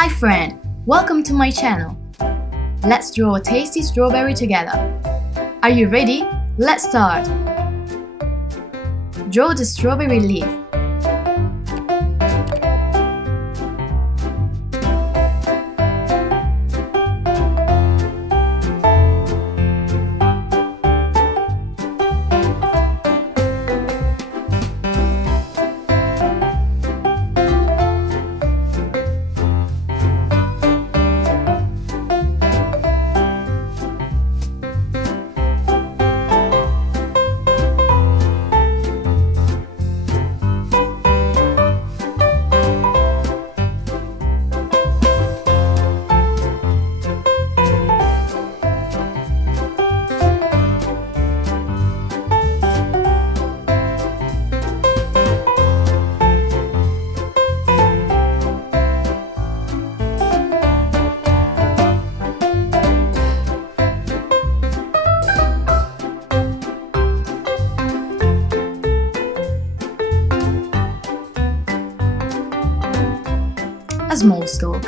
Hi friend, welcome to my channel. Let's draw a tasty strawberry together. Are you ready? Let's start. Draw the strawberry leaf. A small stalk.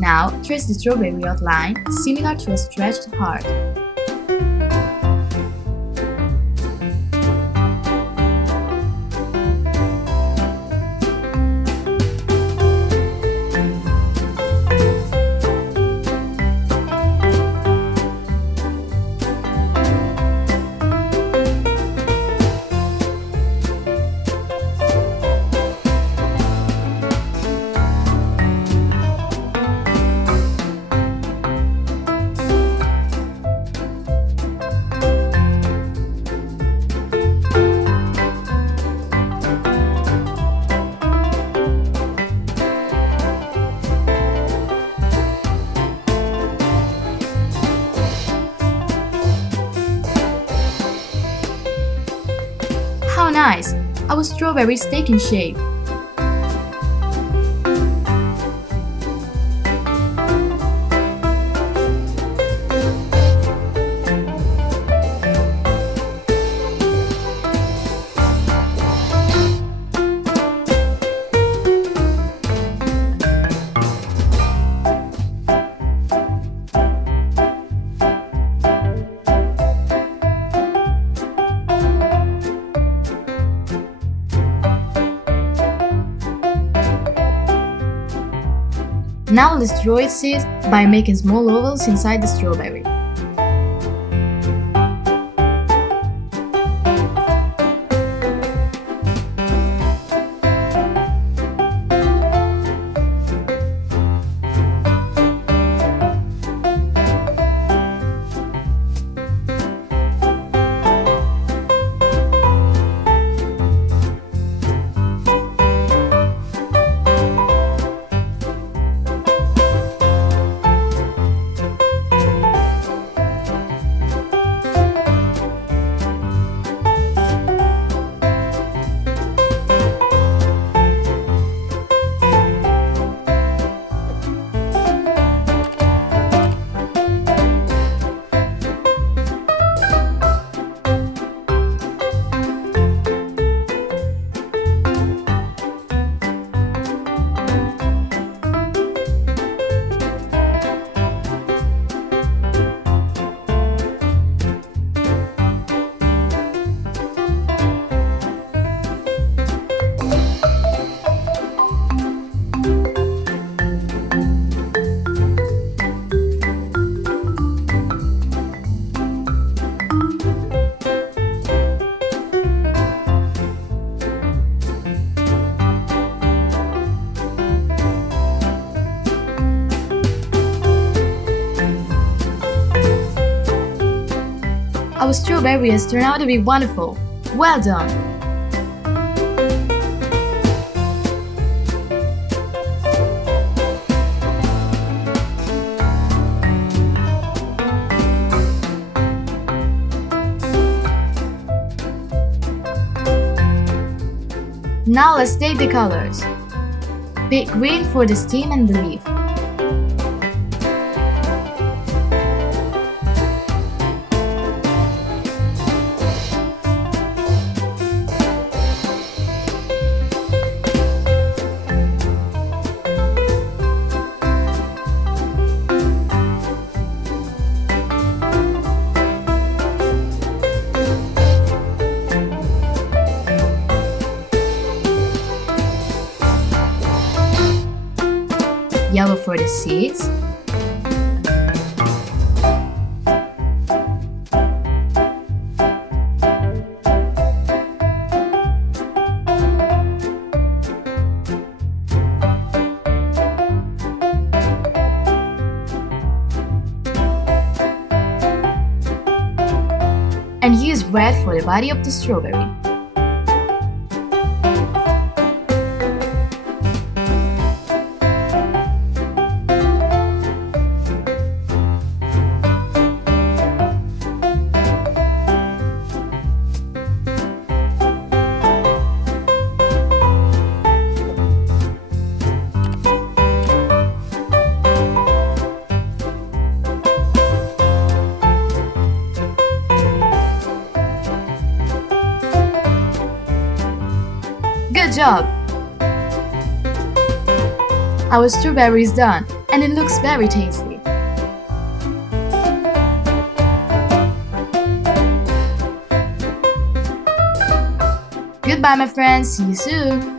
Now trace the strawberry outline similar to a stretched heart. How nice! Our strawberries taking shape. Now let's draw its seed by making small ovals inside the strawberry. Our strawberry has turned out to be wonderful. Well done! Now let's take the colors. Pick green for the stem and the leaf. Yellow for the seeds. And use red for the body of the strawberry. Good job! Our strawberry is done, and it looks very tasty. Goodbye, my friends. See you soon.